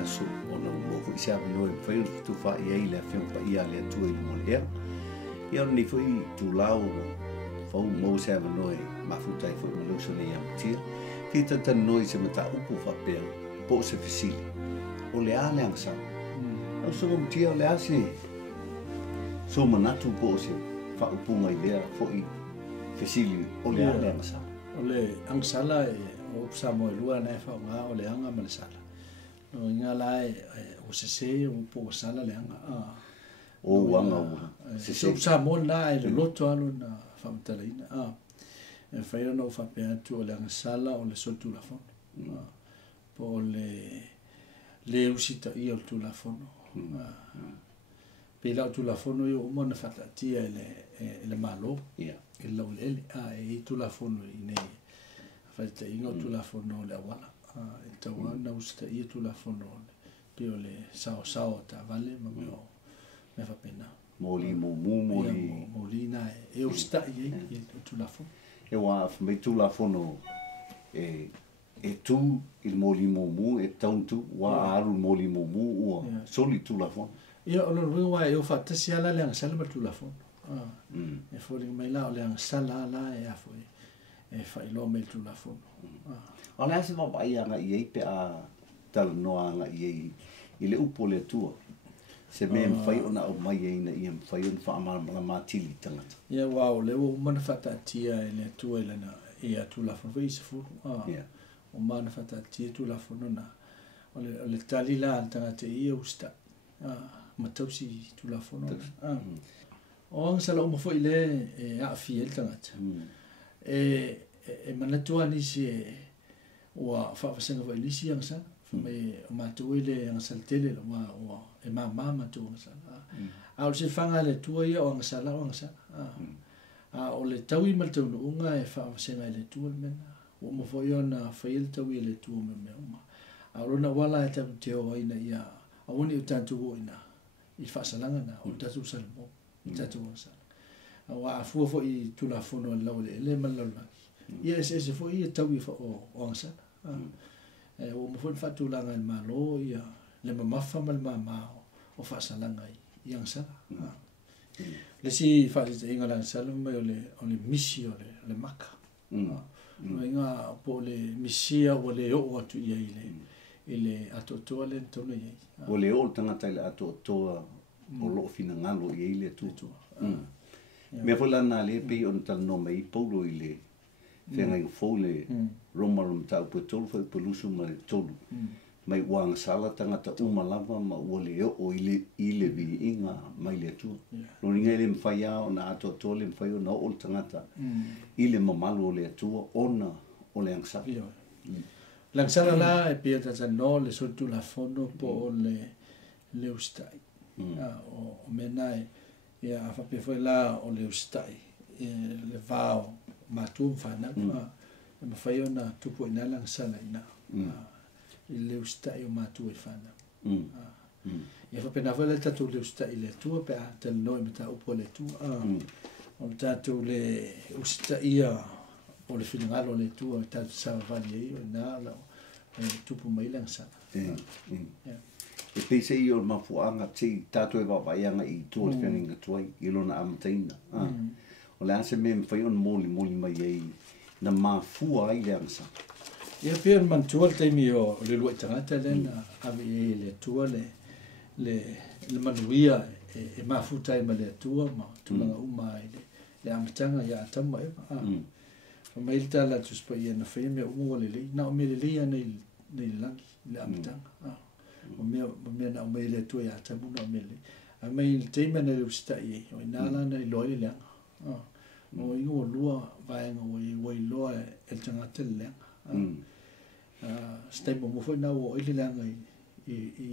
aso ona mo fu isa no e foi tu fa ia ile fe pa ia le tu ile mo le ia ni foi tu lau fo mo se no e ma fu tai foi mo so le ia ti ki ta noi se mata upu fa pe po se fisili o le ale angsa o so mo ti le asi so manatu po se fa upu ngai le fo i fisili o le ale angsa o le angsala o sa mo lua na fa nga o le anga ma le sala no nga lai o se o po sala le anga o wanga se sa mo na le loto alu na fa mtalaina e fa yo no fa pe tu o le anga sala o le so tu la fon po le usita i o tu la fon pe la tu la fon yo mo na fa tia le malo e lo le e tu la fon i nei faita ingo tu la fono le wala e tawa na usta i tu la fono pe o le sao ta vale ma me fa pena moli na e usta i tu la fono e wa me tu la fono e tu il moli mu e tantu wa aru moli mu o soli tu la fono io lo wa io fatta sia la le sala tu la fono e fo mai la le sala la e a foi e fai lo me tu la fono ona se va vai anga i pe a tal no anga i le upo le tua se me fai ona o mai ina i fai on fa ma matili tanga ia wow le o man fata tia le tua le na ia tu la fono se fu o man fata tia tu la fono na o le tali la tanga te ia usta ma tausi tu la fono o sa lo mo foi le a fiel tanga e manatua ni si wa fa senga wa lisi yang sa me ma tu ile yang saltele ma wa e ma tu sa a se fanga le tu ia o sa la o sa o le tawi mal tu unga e fa senga le tu men o mo foi ona fail tawi le tu me ma a rona wala e te o ina ia a woni o tantu ina i fa salanga na o tatu salmo tatu sa wa fu fo i tu la fono le malala ia se fo ia tawi fo o ansa o mo fo fatu la ngal malo ia le mafa mal mama o fa salanga i ansa le si fa se inga la sala me o le misi o le maka no inga po le misia o le o atu ia ile ato to le tono ia o le o tanga tai ato to o lo fina ngalo ile tu me foi lá na le pe on tal no mai polo ile fenga i fole roma ta po tolu foi polusu mai tolu mai wang sala tanga ta uma lava ma ole o ile vi inga mai le tu no ninga le mfaya na ato to le mfaya na o tanga ta ile mamalo le tu ona o le angsa langsala la e pe ta no le so tu la fondo po le ustai o menai ia fa pe foi la o le ustai le vao ma tu fa na ma fa yo na tu po ina lang sala ina le ustai o ma tu e fa na ia fa pe na vola ta tu le ustai le tu pe a tel no e ta o po le tu o ta tu le ustai o le fina lo le tu ta sa va le na la tu po mai lang sala e pese i o mafuanga te tato e wawaianga i tō te whenga tuai i lona amataina. O le ase me mwhai on moli mai ei na mafua ai le angsa. Ia pia man tual teimi o le luai tangata lena ave e le tua le manuia e mafu tai ma le tua ma tulanga uma le amatanga ia atama e ma mai tala tuspa ia na whai me umo le lei na o me le leia nei langi le amatanga o me na o me le tua ia atamu na o me le a mai teima na le ustai o inala na i loe le anga o ingo lua vaenga o i loa e tangata le anga stai mo foi na o ile langa i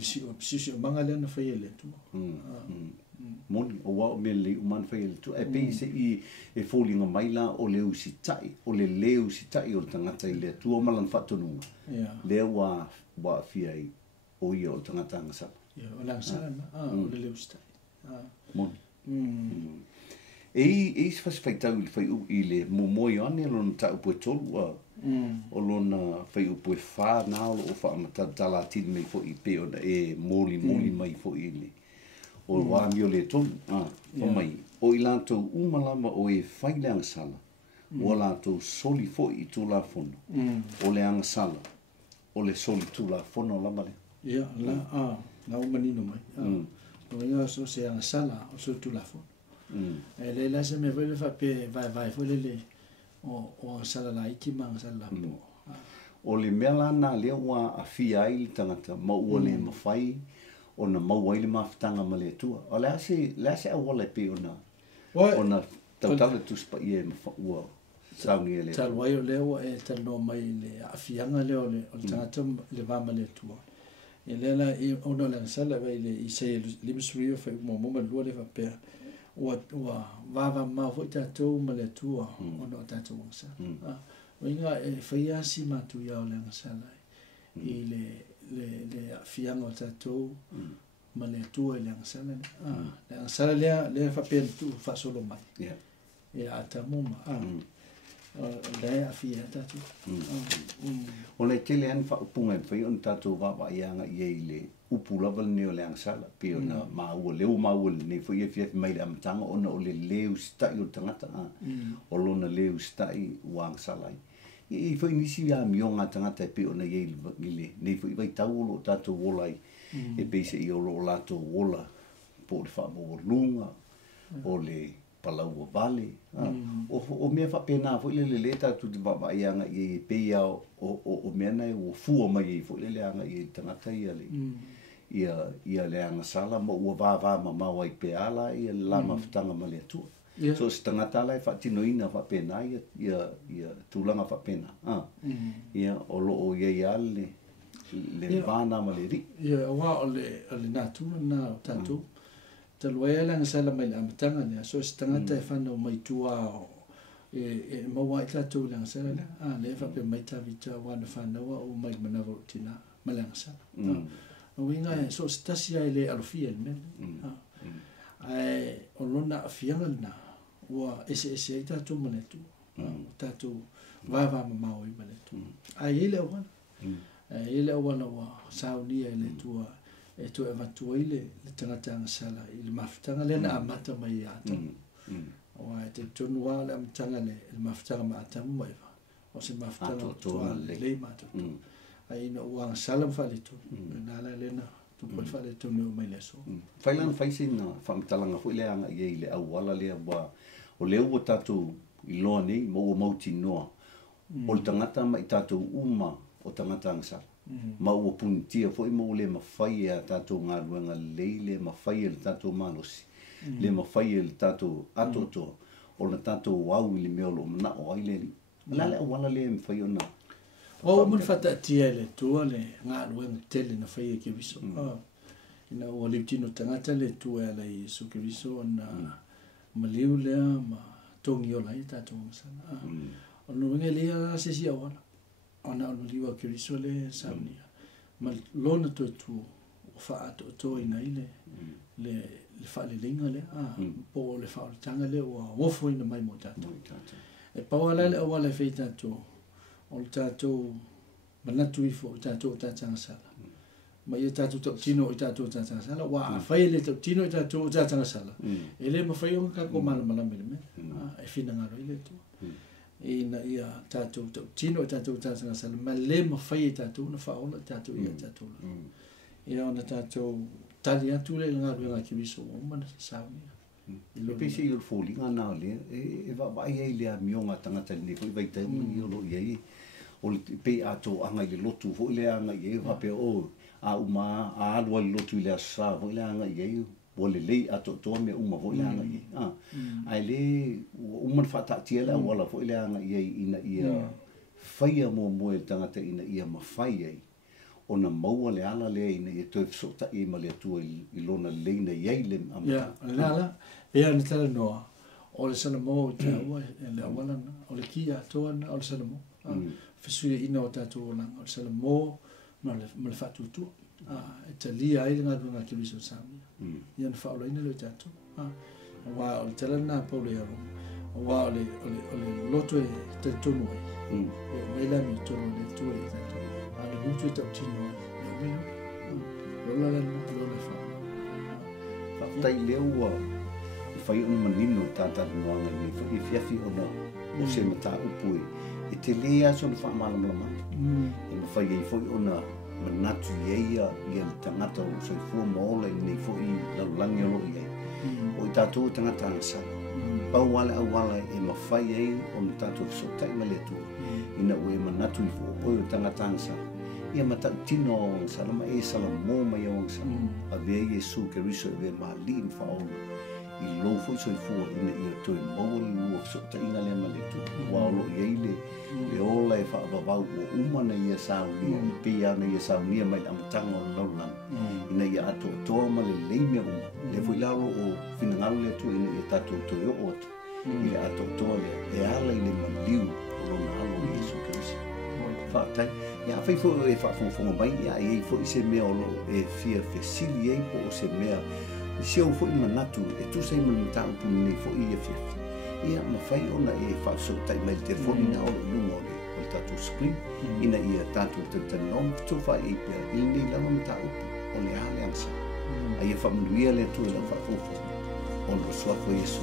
si manga le na fai le tu mon o wa me le man fai le tu e pe se i e folinga mai la o le usitai o le usitai o tangata le tu o malan fatonu le wa fia i o i o tangata nga sa o la sa o le usitai mon e fas fai tau fai u ile mo moi ane lon ta upo tolu o lon fai upo fa na o fa mata tala tin me fo i pe o e moli mai fo ile o wa mi le tolu o mai o ilanto umalama o e fai le sala o la to soli fo i tu la fono o le ang sala o le soli tu la fono la male ya la na o manino mai o ia so se ang sala o so tu la fono e le se me vele fa pe vai fo le o sala la iki mang sala o le mela na le wa afia ai tangata ma o le mafai ona mau ai le maftanga ma le tua o le se a wala pe ona tau tu spa ie ma ua saungi le tal wai o le o e tal no mai le afianga le o tangata le va ma le tua e le la ona le sala vai le i se le misrio fa mo ma lu le va pe o va ma fo tatou ma le tua ona tatou sa Winga e whaia si matu iau le ngasala i le fianga o tatou ma le tua i le ngasala le ngasala le whapea tu whasolo mai e a tamuma le a fia tatou o le tele an whaupunga e whai on tatou wawa ianga i e le upu lava le neo le ngasala pe ona maua leu maua le ne whai e fiafi mai le amatanga ona o le leu stai o tangata o lona leu stai ua ngasala i foi nisi ya mionga tangata pe ona ye le nei foi vai tau lo tato wolai e pe se i lo lato wola po le fa mo lunga o le palau vale o me fa pena foi le tatu de baba yanga i pe ya o mena o fu mai foi le anga i tangata ia le ia le anga sala mo o va ma wai pe ala ia la maftanga male tu so tangata lai fa tinoina fa pena ia tulanga fa pena ia o lo o ye ale le vana ma le ri ia wa o le natu na tatu te loe la sala mai la matanga le so tangata e fa no mai tua e mo wa tatu la sala le fa pe mai ta vita wa na fa no o mai mana rotina malanga sala o winga so stasia ile alfia men ai o lona afianga na wa ese tatu maletu tatu va mau i maletu ai ile wana wa saunia ile tua e tu e matu ile le tangata sala ile maftanga le na amata mai ata wa te tonu wa le amtanga le maftanga ma ata mai va o se maftanga tu le matu ai no wa sala fa le tu na le na tu poi fa le tu no mai le so failan faisin na famtalanga fu ile anga ile awala le wa o leo o tatou i loa nei mo o mauti noa o le tangata mai tatou uma o tangata angsa ma o puntia foi mo le mawhai a tatou ngā ruanga leile mawhai le tatou malosi le mawhai le tatou atoto o le tatou wau i le meolo o mna o aile lale a wala le mwhai o na o mun fata tia le tua le ngā ruanga tele na whai e ke viso ina o le tino tangata le tua la i su ke viso na maliu lea ma tongi o lai tatou sana o no nge lea se si awana ona o liwa kiriso le samnia ma lona to tu o fa to ina ile le fa le linga le po le fa tanga le o fo ina mai mo tatou e pa wala le wala fe tatou o tatou manatu ifo tatou tatanga sala ma ia tatou tino i tatou tatanga sala wa fai le tino i tatou tatanga sala ele ma fai o ka ko mala me e fina ngaro ile tu ina ia tatou tino i tatou tatanga sala ma le ma fai tatou na fa ona tatou ia tatou ia ona tatou tali atu le ngaro nga ki viso o mana sa lo pesi il foli ngana le e va vai ai le mionga tangata ni foi vai te ni lo ye o pe ato anga le lotu fo le anga ye va pe o a uma a alua lo tu le sa vo le anga ye o le le ato to me uma vo le anga ye ai le uma fa ta tie la wala vo le anga ye ina ia faia mo mo e tangata ina ia ma faia ona maua le ala le ina e to so ta e ma le tu i lona le ina ye le ya la e ana tala no o le sana mo ta wa le wala o le kia to o le sana mo fisui ina o tatu ona o le sana mo ma le fatu tu e te lia ai nga dunga ki viso sami ia na faula ina le tatu wa o talana Paulo ya wa ole loto te tonu ai e mela mi tonu le tu e ta ale mutu te tino e mela lola lola fa tai leu fai un manino tata noanga ni fa fiafi ona o se mata upui e te lea so fa malama e fai e foi ona manatu ia ia tangata o se fu mole ni foi la langi lo ia o tatu tangata sa pa wala e mafai ai o tatu so tai maletu ina o e manatu i fu o tangata sa ia mata tino salama e salamo mai o sa a ve Yesu ke riso ve malin fa o i lo foi so fu ina ia to e mo i so tai ina le maletu wa lo ile e ola e fa va o umana ia sa ni pia na ia sa ni mai am tango lo lan ina ia ato to ma le me o le foi la o final le tu ina ia tatu to yo ot ia ato to le e ala ile maliu lo na lo Yesu Kristo fa tai ia fai fo e fa fo mai ia e fo se me o e fia fesili e po se me se o fo manatu e tu sei manata pu ni fo ia fia ia ma fai ona e fa so tai mai telefoni na o lungo le o tatu screen ina ia tatu te nom tu fa e pe ni la mo ta o le alianza ai fa mo ia le tu la fa fo on so fo Yesu